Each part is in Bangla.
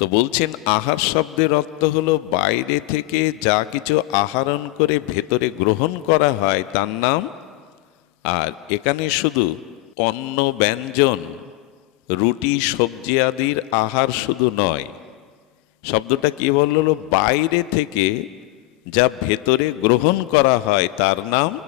তো বলছেন, আহার শব্দের অর্থ হলো বাইরে থেকে যা কিছু আহরণ করে ভেতরে গ্রহণ করা হয়, তার নাম। আর এখানে শুধু অন্ন, ব্যঞ্জন, রুটি, সবজি আদির আহার শুধু নয়, শব্দটা কি বলল? বাইরে থেকে যা ভেতরে গ্রহণ করা হয়, তার নাম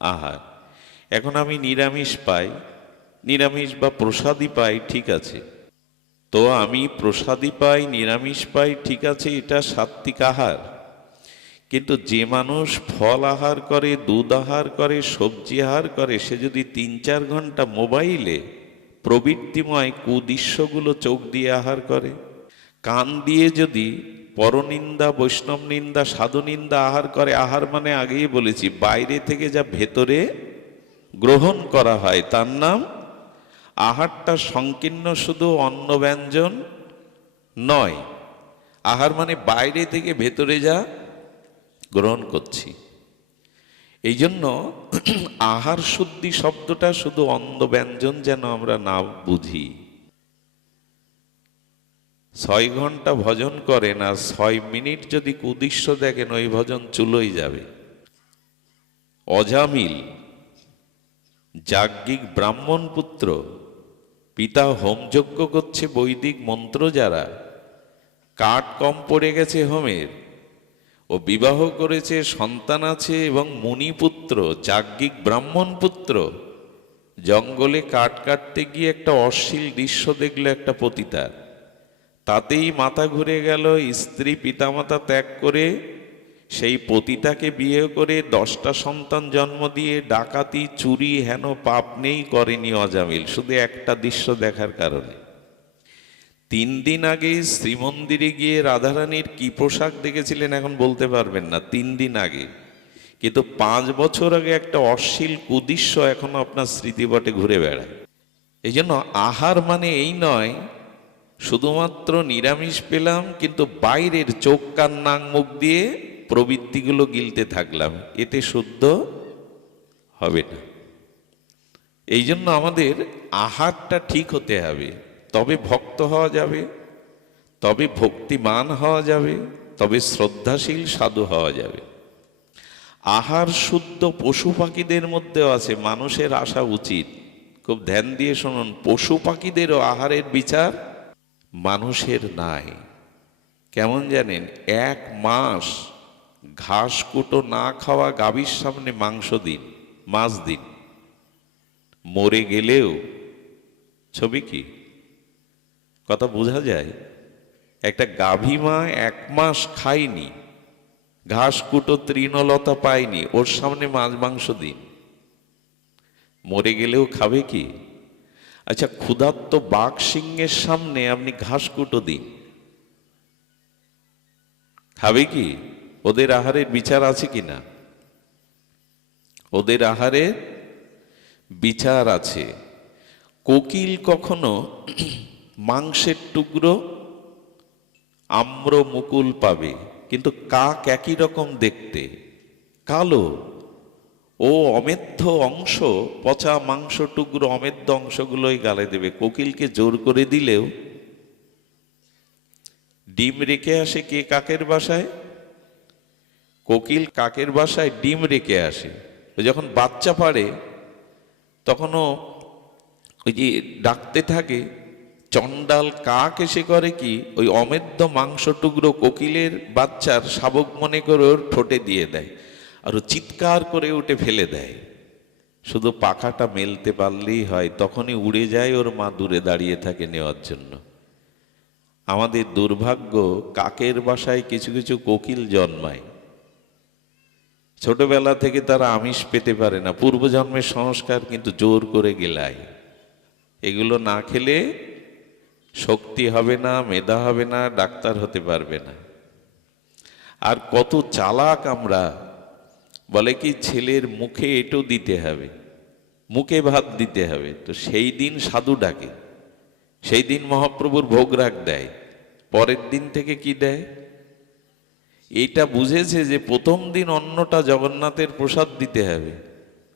আহার। এখন আমি নিরামিষ পাই, নিরামিষ বা প্রসাদই পাই, ঠিক আছে। তো আমি প্রসাদই পাই, নিরামিষ পাই, ঠিক আছে, এটা সাত্বিক আহার। কিন্তু যে মানুষ ফল আহার করে, দুধ আহার করে, সবজি আহার করে, সে যদি তিন চার ঘণ্টা মোবাইলে প্রবৃত্তিময় কুদৃশ্যগুলো চোখ দিয়ে আহার করে, কান দিয়ে যদি পরনিন্দা, বৈষ্ণব নিন্দা, সাধু নিন্দা আহার করে, আহার মানে আগেই বলেছি, বাইরে থেকে যা ভেতরে গ্রহণ করা হয়, তার নাম আহারটা সংকীর্ণ শুধু অন্ন ব্যঞ্জন নয়, আহার মানে বাইরে থেকে ভেতরে যা গ্রহণ করছি। এই জন্য আহার শুদ্ধি শব্দটা শুধু অন্ন ব্যঞ্জন যেন আমরা না বুঝি। ছয় ঘণ্টা ভজন করেন আর ছয় মিনিট যদি কুদৃশ্য দেখেন, ওই ভজন চুলোই যাবে। অজামিল, যাজ্ঞিক ব্রাহ্মণ পুত্র পিতা হোমযজ্ঞ করছে বৈদিক মন্ত্র যারা, কাঠ কম পড়ে গেছে হোমের, ও বিবাহ করেছে সন্তান আছে এবং মুনিপুত্র, যাজ্ঞিক ব্রাহ্মণ পুত্র। জঙ্গলে কাঠ কাটতে গিয়ে একটা অশ্লীল দৃশ্য দেখল একটা পতিতার তাতেই মাথা ঘুরে গেল, স্ত্রী পিতামাতা ত্যাগ করে সেই পতিতাকে বিয়ে করে দশটা সন্তান জন্ম দিয়ে ডাকাতি, চুরি হেন পাপ নেই করেনি অজামিল, শুধু একটা দৃশ্য দেখার কারণে। তিন দিন আগে শ্রীমন্দিরে গিয়ে রাধারানীর কি পোশাক দেখেছিলেন এখন বলতে পারবেন না, তিন দিন আগে। কিন্তু পাঁচ বছর আগে একটা অশ্লীল কুদৃশ্য এখন আপনার স্মৃতিপটে ঘুরে বেড়ায়। এই জন্য আহার মানে এই নয়, শুধুমাত্র নিরামিষ পেলাম, কিন্তু বাইরের চোখ কান নাক মুখ দিয়ে প্রবৃত্তিগুলো গিলতে থাকলাম, এতে শুদ্ধ হবে না। এই জন্য আমাদের আহারটা ঠিক হতে হবে, তবে ভক্ত হওয়া যাবে, তবে ভক্তিমান হওয়া যাবে, তবে শ্রদ্ধাশীল সাধু হওয়া যাবে। আহার শুদ্ধ পশু পাখিদের মধ্যেও আছে, মানুষের আসা উচিত। খুব ধ্যান দিয়ে শুনুন, পশু পাখিদেরও আহারের বিচার মানুষের নাই। কেমন জানেন, এক মাস ঘাস কুটো না খাওয়া গাভীর সামনে মাংস দিন, মাছ দিন। মরে গেলেও, ছবি কি? কথা বোঝা যায়, একটা গাভী মা এক মাস খায়নি, ঘাস কুটো তৃণলতা পায়নি, ওর সামনে মাছ মাংস দিন। মরে গেলেও খাবে কি? আচ্ছা ক্ষুধার্ত বাঘ সিংহের সামনে আপনি ঘাস কুটো দিন। খাবে কি? ওদের আহারের বিচার আছে কি না ওদের আহারের বিচার আছে। কোকিল কখনো মাংসের টুকরো আম্র মুকুল পাবে, কিন্তু কাক একই রকম দেখতে। কালো, ও অমেধ্য অংশ, পচা মাংস টুকরো অমেধ্য অংশগুলোই গালে দেবে। কোকিলকে জোর করে দিলেও ডিম রেখে আসে কে কাকের বাসায়? কোকিল কাকের বাসায় ডিম রেখে আসে। যখন বাচ্চা পারে, তখনও ওই যে ডাকতে থাকে, চণ্ডাল কাক এসে করে কি ওই অমেধ্য মাংস টুকরো কোকিলের বাচ্চার শাবক মনে করে ওর ঠোঁটে দিয়ে দেয় আর ও চিৎকার করে উঠে ফেলে দেয়। শুধু পাখাটা মেলতে পারলেই হয়, তখনই উড়ে যায় ওর মা দূরে দাঁড়িয়ে থাকে নেওয়ার জন্য। আমাদের দুর্ভাগ্য, কাকের বাসায় কিছু কিছু কোকিল জন্মায়। ছোটবেলা থেকে তারা আমিষ পেতে পারে না। পূর্বজন্মের সংস্কার কিন্তু জোর করে গেলায় এগুলো না খেলে শক্তি হবে না, মেধা হবে না, ডাক্তার হতে পারবে না। আর কত চালাক আমরা, বলে কি ছেলের মুখে এটো দিতে হবে, মুখে ভাত দিতে হবে। তো সেই দিন সাধু ডাকে, সেই দিন মহাপ্রভুর ভোগ রাখ দেয়। পরের দিন থেকে কি দেয়? এইটা বুঝেছে যে প্রথম দিন অন্নটা জগন্নাথের প্রসাদ দিতে হবে।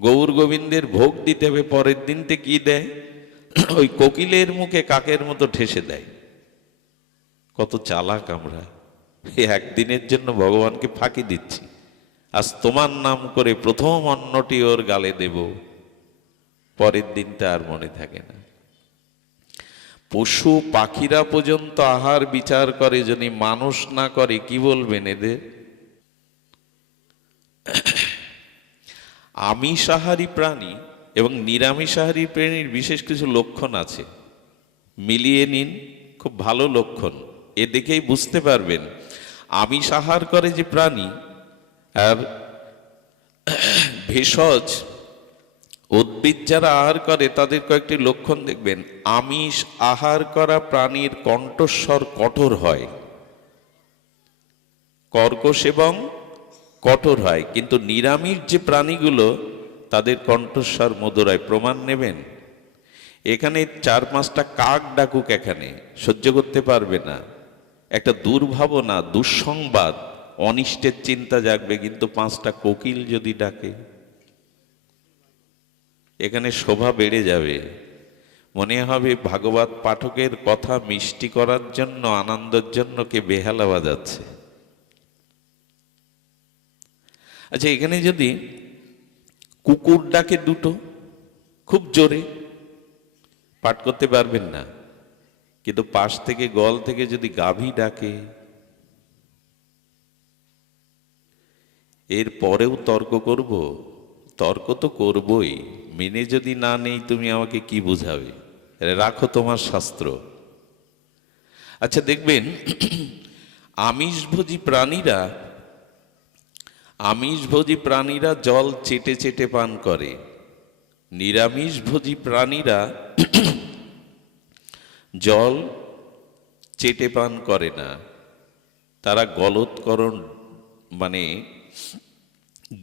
গৌর গোবিন্দের ভোগ দিতে হবে, পরের দিনতে কি দেয়? ওই কোকিলের মুখে কাকের মতো ঠেসে দেয়। কত চালাক আমরা। একদিনের জন্য ভগবানকে ফাঁকি দিচ্ছি। আজ তোমার নাম করে প্রথম অন্নটি ওর গালে দেব। পরের দিনটা আর মনে থাকে না। পশু পাখিরা পর্যন্ত আহার বিচার করে, যদি মানুষ না করে, কি বলবেন এদের? আমিষাহারী প্রাণী এবং নিরামিষাহারী প্রাণীর বিশেষ কিছু লক্ষণ আছে। মিলিয়ে নিন, খুব ভালো লক্ষণ। এ দেখেই বুঝতে পারবেন। আমিষাহার করে যে প্রাণী, আর ভেষজ উদ্ভিদ যারা আহার করে তাদের কয়েকটি লক্ষণ দেখবেন। আমিষ আহার করা প্রাণীর কণ্ঠস্বর কঠোর হয়। কর্কশ এবং কঠোর হয়। কিন্তু নিরামিষ যে প্রাণীগুলো, তাদের কণ্ঠস্বর মধুরায় প্রমাণ নেবেন। এখানে চার পাঁচটা কাক ডাকুক এখানে, সহ্য করতে পারবে না। একটা দুর্ভাবনা, দুঃসংবাদ, অনিষ্টের চিন্তা জাগবে, কিন্তু পাঁচটা কোকিল যদি ডাকে এখানে শোভা বেড়ে যাবে। মনে হবে ভাগবত পাঠকের কথা মিষ্টি করার জন্য, আনন্দের জন্য কে বেহালা বাজাচ্ছে। আচ্ছা এখানে যদি কুকুর ডাকে দুটো, খুব জোরে, পাঠ করতে পারবেন না। কিন্তু পাশ থেকে গল থেকে যদি গাভী ডাকে, এর পরেও তর্ক করব, তর্ক তো করবই। মেনে যদি না নেই, তুমি আমাকে কি বুঝাবে? রাখো তোমার শাস্ত্র। আচ্ছা দেখবেন, আমিষভোজী প্রাণীরা আমিষভোজী প্রাণীরা জল চেটে চেটে পান করে। নিরামিষভোজী প্রাণীরা জল চেটে পান করে না। তারা গলৎকরণ মানে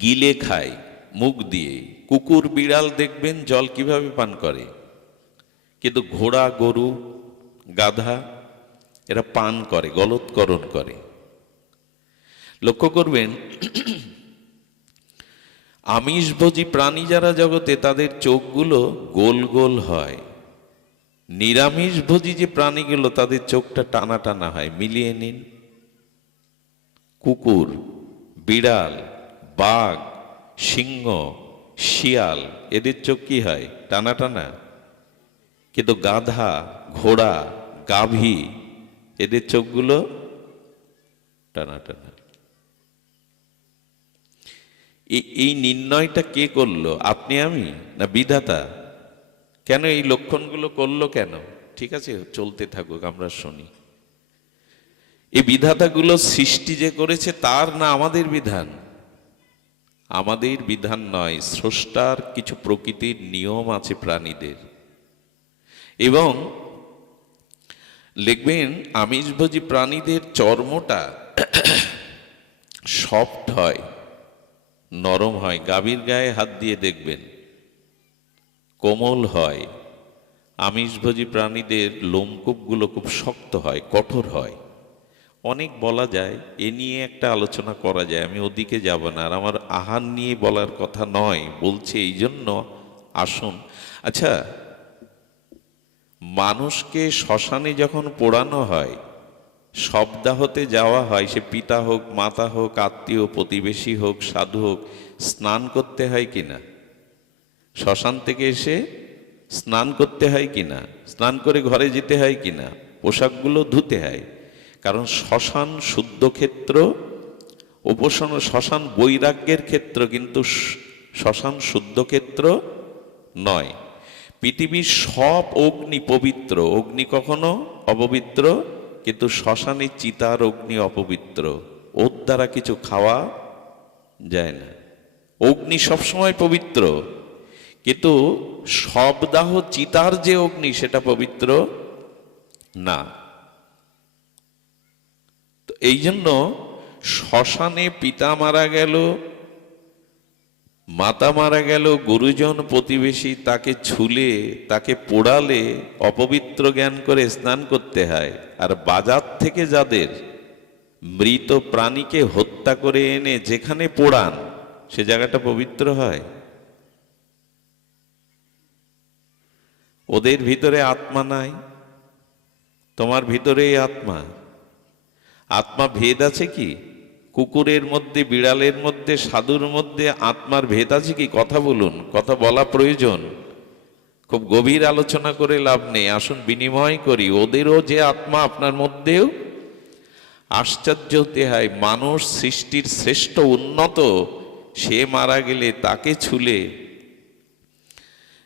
গিলে খায়। মুখ দিয়ে। কুকুর, বিড়াল দেখবেন জল কীভাবে পান করে। কিন্তু ঘোড়া, গরু, গাধা, এরা পান করে, গলৎকরণ করে। লক্ষ্য করবেন, আমিষভোজী প্রাণী যারা জগতে, তাদের চোখগুলো গোল গোল হয়। নিরামিষভোজী যে প্রাণীগুলো, তাদের চোখটা টানা টানা হয়। মিলিয়ে নিন। কুকুর, বিড়াল, বাঘ সিংহ, শিয়াল, এদের চোখ কি হয়? টানা টানা। কিন্তু গাধা, ঘোড়া, গাভী, এদের চোখগুলো টানা টানা। এই- নির্ণয়টা কে করল? আপনি আমি? না বিধাতা? কেন এই লক্ষণগুলো করল কেন? ঠিক আছে, চলতে থাকুক, আমরা শুনি। এই বিধাতাগুলো সৃষ্টি যে করেছে, তার না আমাদের বিধান? আমাদের বিধান নয়, স্রষ্টার কিছু প্রকৃতির নিয়ম আছে প্রাণীদের। এবং লিখবেন, আমিষভোজী প্রাণীদের চর্মটা সফট হয়, নরম হয়। গাভীর গায়ে হাত দিয়ে দেখবেন, কোমল হয়। আমিষভোজী প্রাণীদের লোমকূপগুলো খুব শক্ত হয়, কঠোর হয়। অনেক বলা যায়, এ নিয়ে একটা আলোচনা করা যায়, আমি ওদিকে যাব না। আর আমার আহার নিয়ে বলার কথা নয়, বলছে এই জন্য, আসুন। আচ্ছা মানুষকে শ্মশানে যখন পোড়ানো হয় শবদাহতে যাওয়া হয়, সে পিতা হোক, মাতা হোক, আত্মীয়, প্রতিবেশী হোক, সাধু হোক, স্নান করতে হয় কি না? শ্মশান থেকে এসে স্নান করতে হয় কিনা স্নান করে ঘরে যেতে হয় কিনা পোশাকগুলো ধুতে হয়। কারণ শ্মশান শুদ্ধ ক্ষেত্র উপাসন শ্মশান বৈরাগ্যের ক্ষেত্র কিন্তু শ্মশান শুদ্ধ ক্ষেত্র নয়। পৃথিবীর সব অগ্নি পবিত্র। অগ্নি কখনো অপবিত্র, কিন্তু শ্মশানে চিতার অগ্নি অপবিত্র। ওর দ্বারা কিছু খাওয়া যায় না। অগ্নি সবসময় পবিত্র, কিন্তু শবদাহ চিতার যে অগ্নি সেটা পবিত্র না। এই জন্য শ্মশানে পিতা মারা গেল, মাতা মারা গেল, গুরুজন প্রতিবেশী তাকে ছুলে, তাকে পোড়ালে, অপবিত্র জ্ঞান করে স্নান করতে হয়। আর বাজার থেকে যাদের মৃত প্রাণীকে হত্যা করে এনে যেখানে পোড়ান, সে জায়গাটা পবিত্র হয়। ওদের ভিতরে আত্মা নাই, তোমার ভিতরেই আত্মা। আত্মা ভেদ আছে কি? কুকুরের মধ্যে, বিড়ালের মধ্যে, সাধুর মধ্যে আত্মার ভেদ আছে কি? কথা বলুন, কথা বলা প্রয়োজন। খুব গভীর আলোচনা করে লাভ নেই। আসুন বিনিময় করি। ওদেরও যে আত্মা আপনার মধ্যেও আশ্চর্য হতে হয়। মানুষ সৃষ্টির শ্রেষ্ঠ উন্নত, সে মারা গেলে তাকে ছুলে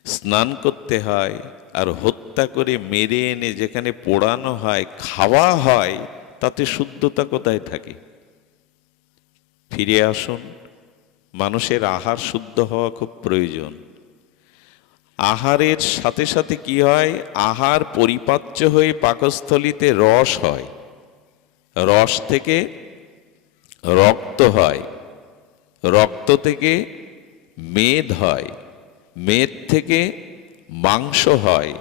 স্নান করতে হয় আর হত্যা করে মেরে এনে যেখানে পোড়ানো হয়, খাওয়া হয় তাতে শুদ্ধতা কোথায় থাকে? ফিরে আসুন, মানুষের আহার শুদ্ধ হওয়া খুব প্রয়োজন। আহারের সাথে সাথে কি হয়? আহার পরিপাচ্য হয়ে পাকস্থলিতে রস হয়। রস থেকে রক্ত হয়। রক্ত থেকে মেদ হয়। মেদ থেকে মাংস হয়।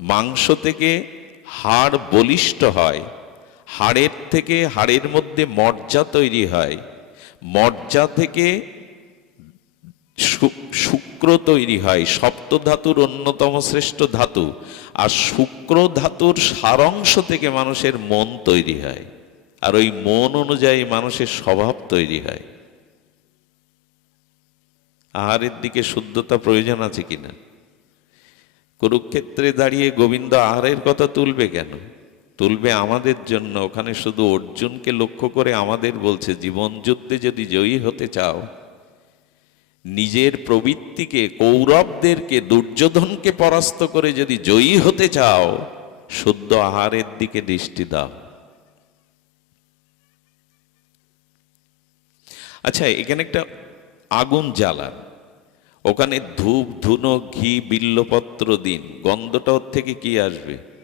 মাংস থেকে হাড় বলিষ্ঠ হয়। হাড়ের থেকে হাড়ের মধ্যে মর্যা তৈরি হয়। মর্যা থেকে শুক্র তৈরি হয়। সপ্ত ধাতুর অন্যতম শ্রেষ্ঠ ধাতু। আর শুক্র ধাতুর সারাংশ থেকে মানুষের মন তৈরি হয়। আর ওই মন অনুযায়ী মানুষের স্বভাব তৈরি হয়। আহারের দিকে শুদ্ধতা প্রয়োজন আছে কিনা? কুরুক্ষেত্রে দাঁড়িয়ে গোবিন্দ আহারের কথা তুলবে কেন? তুলবে আমাদের জন্য, ওখানে শুধু অর্জুনকে লক্ষ্য করে আমাদের বলছে, জীবন যুদ্ধে যদি জয়ী হতে চাও, নিজের প্রবৃত্তিকে, কৌরবদেরকে, দুর্যোধনকে পরাস্ত করে যদি জয়ী হতে চাও, শুদ্ধ আহারের দিকে দৃষ্টি দাও। আচ্ছা এখানে একটা আগুন জ্বালান। ওখানে ধূপ, ধুনো, ঘি, বিল্লপত্র দিন। গন্ধটা ওর থেকে কি আসবে?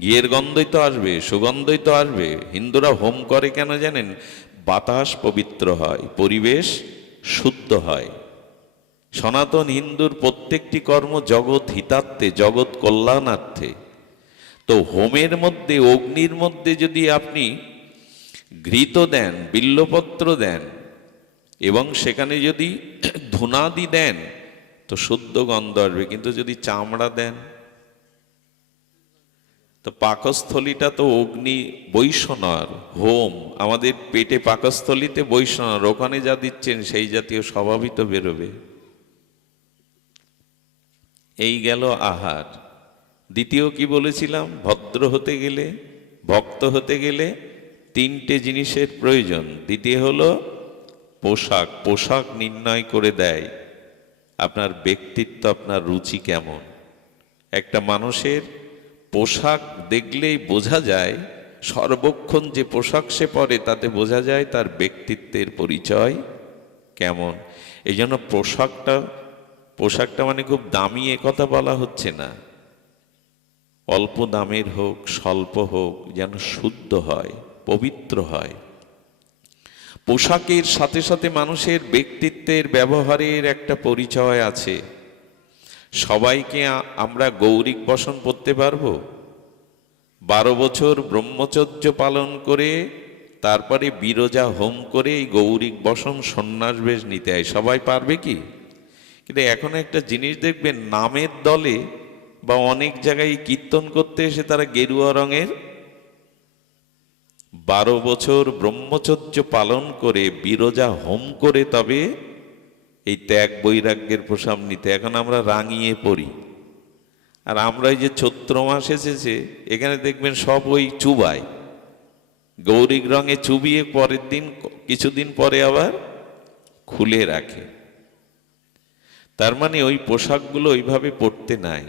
ঘিয়ের গন্ধই তো আসবে, সুগন্ধই তো আসবে। হিন্দুরা হোম করে কেন জানেন? বাতাস পবিত্র হয়, পরিবেশ শুদ্ধ হয়। সনাতন হিন্দুর প্রত্যেকটি কর্ম জগৎ হিতার্থে, জগৎ কল্যাণার্থে। তো হোমের মধ্যে, অগ্নির মধ্যে যদি আপনি ঘৃত দেন, বিল্লপত্র দেন, এবং সেখানে যদি ধুনাদি দেন, তো শুদ্ধ গন্ধ আসবে। কিন্তু যদি চামড়া দেন তো পাকস্থলীটা তো অগ্নি বৈষ্ণর, হোম। আমাদের পেটে পাকস্থলীতে বৈষ্ণর, ওখানে যা দিচ্ছেন সেই জাতীয় স্বভাবই তো বেরোবে। এই গেল আহার। দ্বিতীয় কি বলেছিলাম? ভদ্র হতে গেলে, ভক্ত হতে গেলে তিনটে জিনিসের প্রয়োজন। দ্বিতীয় হলো পোশাক। পোশাক নির্ণয় করে দেয়। আপনার ব্যক্তিত্ব, আপনার রুচি কেমন? একটা মানুষের পোশাক দেখলেই বোঝা যায়, সর্বক্ষণ যে পোশাক সে পরে তাতে বোঝা যায় তার ব্যক্তিত্বের পরিচয় কেমন। এই জন্য পোশাকটা পোশাকটা মানে খুব দামি কথা বলা হচ্ছে না। অল্প দামের হোক, স্বল্প হোক, যেন শুদ্ধ হয়, পবিত্র হয়। পোশাকের সাথে সাথে মানুষের ব্যক্তিত্বের ব্যবহারের একটা পরিচয় আছে। সবাইকে আমরা গৌরিক বসন পড়তে পারব? বারো বছর ব্রহ্মচর্য পালন করে, তারপরে বিরজা হোম করে এই গৌরিক বসন সন্ন্যাস বেশ নিতে হয় সবাই পারবে কি? কিন্তু এখন একটা জিনিস দেখবেন, নামের দলে বা অনেক জায়গায় কীর্তন করতে এসে তারা গেরুয়া রঙের। বারো বছর ব্রহ্মচর্য পালন করে, বিরজা হোম করে তবে এই ত্যাগ বৈরাগ্যের প্রসাব নিতে। এখন আমরা রাঙিয়ে পড়ি। আর আমরা এই যে চৈত্র মাস এসেছে, এখানে দেখবেন সব ওই চুবায়। গৌরিক রঙে চুবিয়ে পরের দিন, কিছুদিন পরে আবার খুলে রাখে। তার মানে ওই পোশাকগুলো ওইভাবে পড়তে নাই।